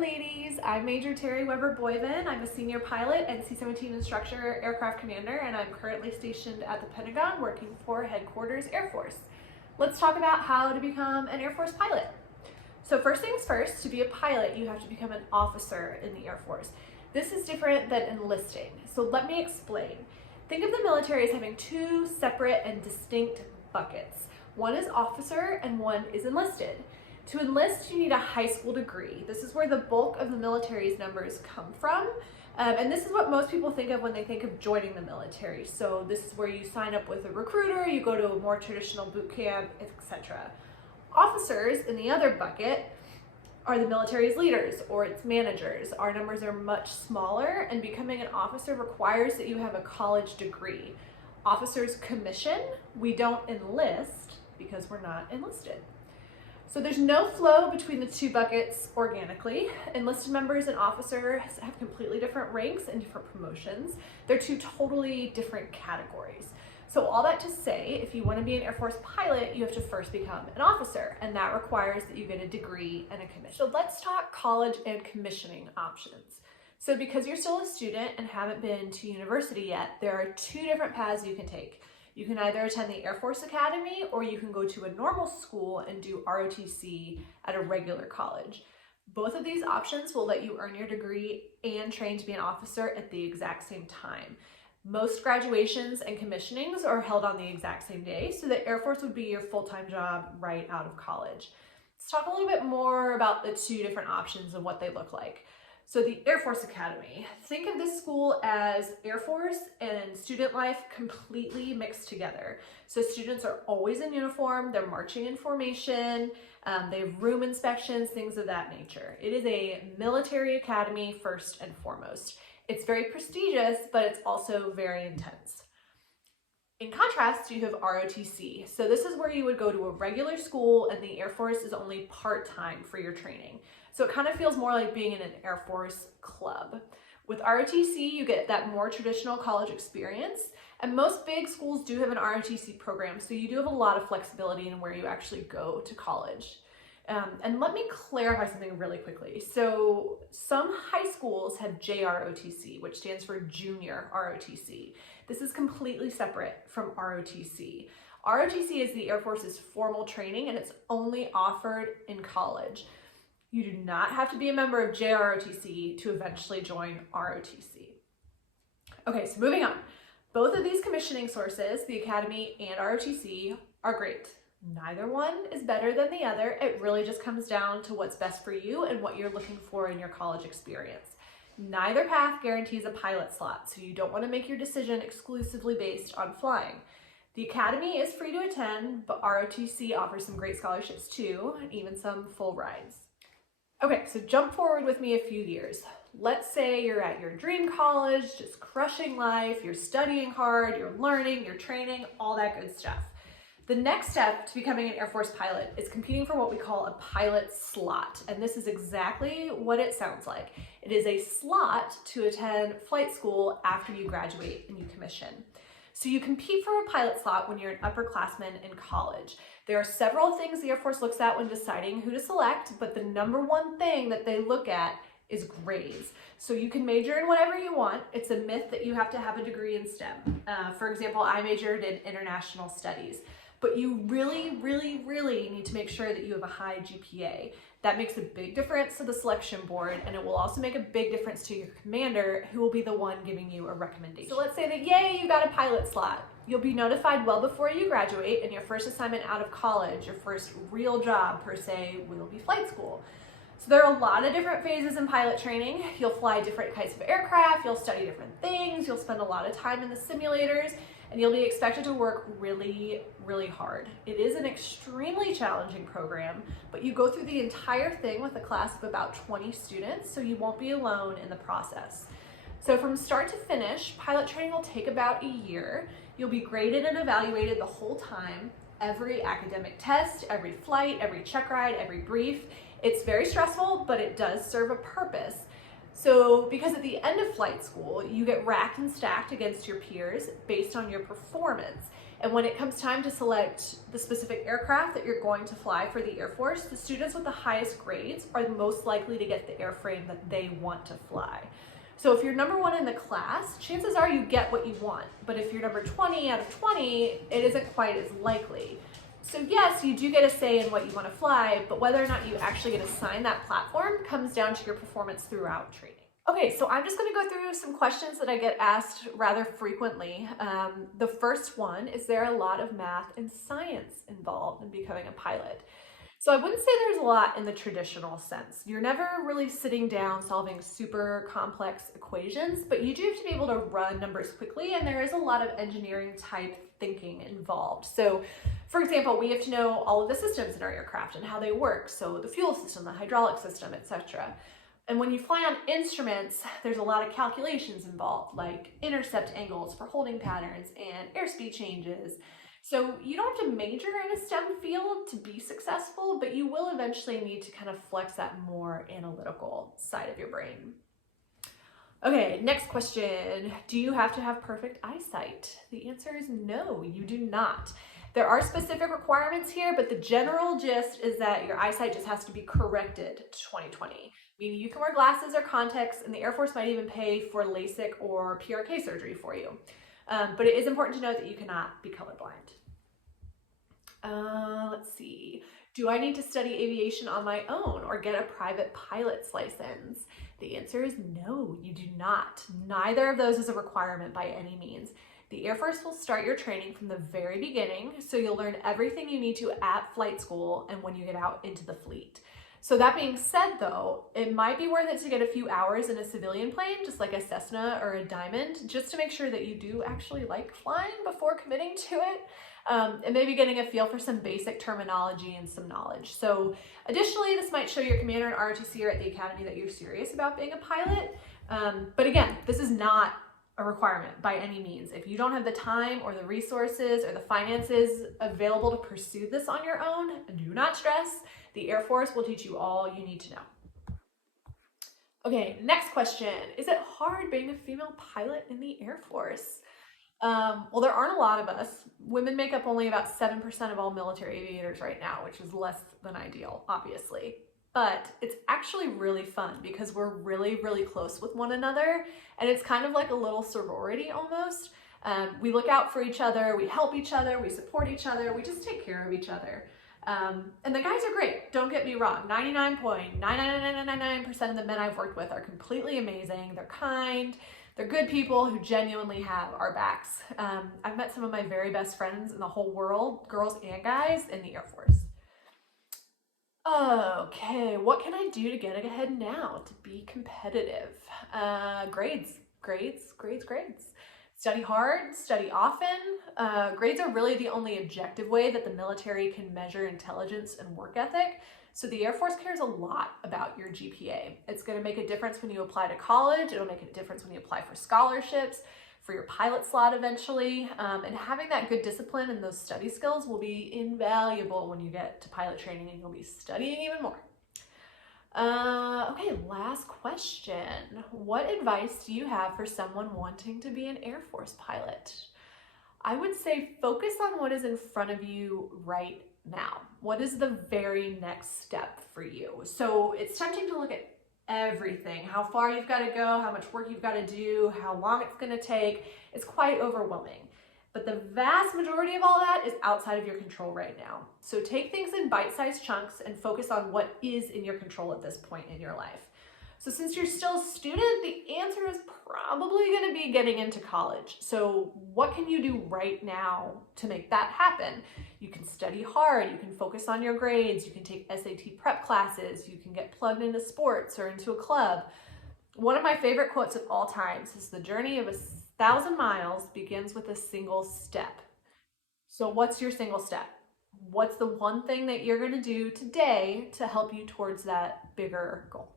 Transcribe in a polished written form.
ladies, I'm Major Teri Boivin. I'm a senior pilot and C-17 instructor aircraft commander, and I'm currently stationed at the Pentagon working for Headquarters Air Force. Let's talk about how to become an Air Force pilot. So first things first, to be a pilot, you have to become an officer in the Air Force. This is different than enlisting. So let me explain. Think of the military as having two separate and distinct buckets. One is officer and one is enlisted. To enlist, you need a high school degree. This is where the bulk of the military's numbers come from. And this is what most people think of when they think of joining the military. So this is where you sign up with a recruiter, you go to a more traditional boot camp, etc. Officers, in the other bucket, are the military's leaders or its managers. Our numbers are much smaller, and becoming an officer requires that you have a college degree. Officers commission. We don't enlist because we're not enlisted. So there's no flow between the two buckets organically. Enlisted members and officers have completely different ranks and different promotions. They're two totally different categories. So all that to say, if you want to be an Air Force pilot, you have to first become an officer, and that requires that you get a degree and a commission. So let's talk college and commissioning options. So because you're still a student and haven't been to university yet, there are two different paths you can take. You can either attend the Air Force Academy, or you can go to a normal school and do ROTC at a regular college. Both of these options will let you earn your degree and train to be an officer at the exact same time. Most graduations and commissionings are held on the exact same day, so the Air Force would be your full-time job right out of college. Let's talk a little bit more about the two different options and what they look like. So the Air Force Academy, think of this school as Air Force and student life completely mixed together. So students are always in uniform, they're marching in formation, they have room inspections, things of that nature. It is a military academy first and foremost. It's very prestigious, but it's also very intense. In contrast, you have ROTC. So this is where you would go to a regular school, and the Air Force is only part-time for your training. So it kind of feels more like being in an Air Force club. With ROTC, you get that more traditional college experience, and most big schools do have an ROTC program, so you do have a lot of flexibility in where you actually go to college. And let me clarify something really quickly. So some high schools have JROTC, which stands for Junior ROTC. This is completely separate from ROTC. ROTC is the Air Force's formal training, and it's only offered in college. You do not have to be a member of JROTC to eventually join ROTC. Okay, so moving on. Both of these commissioning sources, the Academy and ROTC, are great. Neither one is better than the other. It really just comes down to what's best for you and what you're looking for in your college experience. Neither path guarantees a pilot slot, so you don't want to make your decision exclusively based on flying. The Academy is free to attend, but ROTC offers some great scholarships too, and even some full rides. Okay, so jump forward with me a few years. Let's say you're at your dream college, just crushing life, you're studying hard, you're learning, you're training, all that good stuff. The next step to becoming an Air Force pilot is competing for what we call a pilot slot, and this is exactly what it sounds like. It is a slot to attend flight school after you graduate and you commission. So you compete for a pilot slot when you're an upperclassman in college. There are several things the Air Force looks at when deciding who to select, but the number one thing that they look at is grades. So you can major in whatever you want. It's a myth that you have to have a degree in STEM. For example, I majored in international studies. But you really need to make sure that you have a high GPA. That makes a big difference to the selection board, and it will also make a big difference to your commander, who will be the one giving you a recommendation. So let's say that, yay, you got a pilot slot. You'll be notified well before you graduate, and your first assignment out of college, your first real job per se, will be flight school. So there are a lot of different phases in pilot training. You'll fly different kinds of aircraft, you'll study different things, you'll spend a lot of time in the simulators, and you'll be expected to work really hard. It is an extremely challenging program, but you go through the entire thing with a class of about 20 students, so you won't be alone in the process. So from start to finish, pilot training will take about a year. You'll be graded and evaluated the whole time, every academic test, every flight, every check ride, every brief. It's very stressful, but it does serve a purpose. So because at the end of flight school, you get racked and stacked against your peers based on your performance. And when it comes time to select the specific aircraft that you're going to fly for the Air Force, the students with the highest grades are the most likely to get the airframe that they want to fly. So if you're number 1 in the class, chances are you get what you want. But if you're number 20 out of 20, it isn't quite as likely. So yes, you do get a say in what you want to fly, but whether or not you actually get assigned that platform comes down to your performance throughout training. Okay, so I'm just going to go through some questions that I get asked rather frequently. The first one, is there a lot of math and science involved in becoming a pilot? So I wouldn't say there's a lot in the traditional sense. You're never really sitting down solving super complex equations, but you do have to be able to run numbers quickly, and there is a lot of engineering type thinking involved. So for example, we have to know all of the systems in our aircraft and how they work. So the fuel system, the hydraulic system, etc. And when you fly on instruments, there's a lot of calculations involved, like intercept angles for holding patterns and airspeed changes. So you don't have to major in a STEM field to be successful, but you will eventually need to kind of flex that more analytical side of your brain. Okay, next question. Do you have to have perfect eyesight? The answer is no, you do not. There are specific requirements here, but the general gist is that your eyesight just has to be corrected to 20/20. Meaning you can wear glasses or contacts, and the Air Force might even pay for LASIK or PRK surgery for you. But it is important to note that you cannot be colorblind. Let's see. Do I need to study aviation on my own or get a private pilot's license? The answer is no, you do not. Neither of those is a requirement by any means. The Air Force will start your training from the very beginning, so you'll learn everything you need to at flight school and when you get out into the fleet. So that being said though, it might be worth it to get a few hours in a civilian plane, just like a Cessna or a Diamond, just to make sure that you do actually like flying before committing to it. And maybe getting a feel for some basic terminology and some knowledge. So additionally, this might show your commander and ROTC or at the academy that you're serious about being a pilot. But again, this is not a requirement by any means. If you don't have the time or the resources or the finances available to pursue this on your own, do not stress. The Air Force will teach you all you need to know. Okay, next question. Is it hard being a female pilot in the Air Force? Well, there aren't a lot of us. Women make up only about 7% of all military aviators right now, which is less than ideal, obviously. But it's actually really fun because we're really, really close with one another. And it's kind of like a little sorority almost. We look out for each other, we help each other, we support each other, we just take care of each other. And the guys are great, don't get me wrong. 99.99999% of the men I've worked with are completely amazing. They're kind. They're good people who genuinely have our backs. I've met some of my very best friends in the whole world, girls and guys, in the Air Force. Okay, what can I do to get ahead now to be competitive? Grades. Study hard, study often. Grades are really the only objective way that the military can measure intelligence and work ethic. So the Air Force cares a lot about your GPA. It's going to make a difference when you apply to college. It'll make a difference when you apply for scholarships, for your pilot slot eventually. And having that good discipline and those study skills will be invaluable when you get to pilot training and you'll be studying even more. Okay, last question. What advice do you have for someone wanting to be an Air Force pilot? I would say focus on what is in front of you right now. What is the very next step for you? So it's tempting to look at everything, how far you've got to go, how much work you've got to do, how long it's going to take. It's quite overwhelming. But the vast majority of all that is outside of your control right now. So take things in bite-sized chunks and focus on what is in your control at this point in your life. So since you're still a student, the answer is probably going to be getting into college. So what can you do right now to make that happen? You can study hard, you can focus on your grades, you can take SAT prep classes, you can get plugged into sports or into a club. One of my favorite quotes of all times is the journey of 1,000 miles begins with a single step. So what's your single step? What's the one thing that you're going to do today to help you towards that bigger goal?